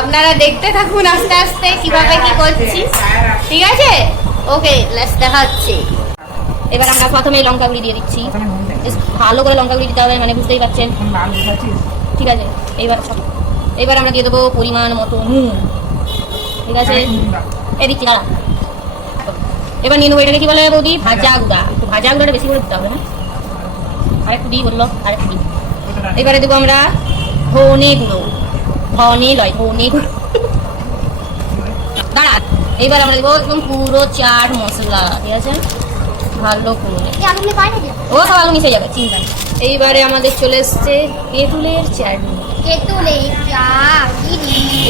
আপনারা দেখতে থাকুন আস্তে আস্তে কিভাবে কি করছি, ঠিক আছে? ওকে, লেটস দেখাচ্ছি। এবার আমরা প্রথমে লঙ্কা গুঁড়ি দিয়ে দিচ্ছি, ভালো করে লঙ্কা গুঁড়ি দিতে হবে, মানে বুঝতেই পারছেন, ঠিক আছে? এবার আমরা দিয়ে দেবো পরিমাণ মতো নুন, ঠিক আছে? এই দিচ্ছি দাঁড়া। এবার নিয়ে নেবো এটাকে কি বলে বৌদি, ভাজা গুঁড়া। একটু ভাজা গুঁড়াটা বেশি করে দিতে হবে না, আরেকটু দিই বললো, আরেকটু দিই। এবারে দেবো আমরা ধনে গুঁড়ো, ধনে লয় ধনে গুঁড়ো, দাঁড়া। এইবার আমরা দেবো একদম পুরো চাট মশলা, ঠিক আছে? ভালো করে ও সব আলু মিশে যাবে, চিন্তা নেই। এইবারে আমাদের চলে এসছে তেঁতুলের চাটনি।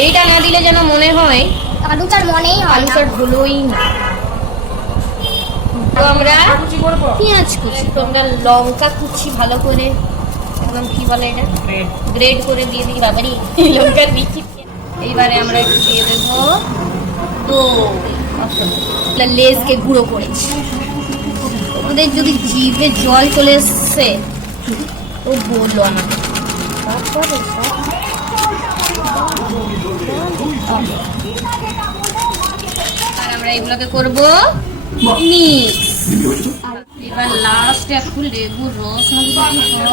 এইটা না দিলে যেন মনে হয় আলু চাট হলোই না। তো আমরা পেঁয়াজ কুচি, তো আমরা লঙ্কা কুচি ভালো করে একদম কি বলে এটা, গ্রেড করে দিয়ে দিই বাবারি লঙ্কার বিচি। এইবারে আমরা একটু দিয়ে দেবো লেজকে গুঁড়ো করেছি। ওদের যদি জিভে জল চলে এসছে ও বললো না, আর আমরা এগুলোকে করবো মিক্স। এবার লাস্টে একটু লেবুর রস,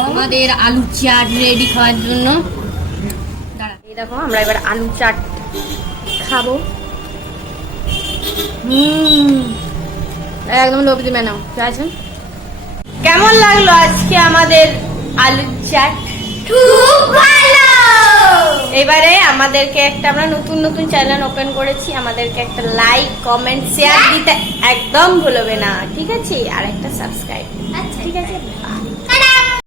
আমাদের আলু চাট রেডি খাওয়ার জন্য। এই দেখো আমরা এবার আলু চাট খাবো। একদম লোভ দিবে না, ঠিক আছে? কেমন লাগলো আজকে আমাদের আলু চাট? খুব ভালো। এবারে আমাদেরকে একটা, আমরা নতুন নতুন চ্যানেল ওপেন করেছি, আমাদেরকে একটা লাইক কমেন্ট শেয়ার দিতে একদম ভুলবে না, ঠিক আছে? আর একটা সাবস্ক্রাইব, ঠিক আছে?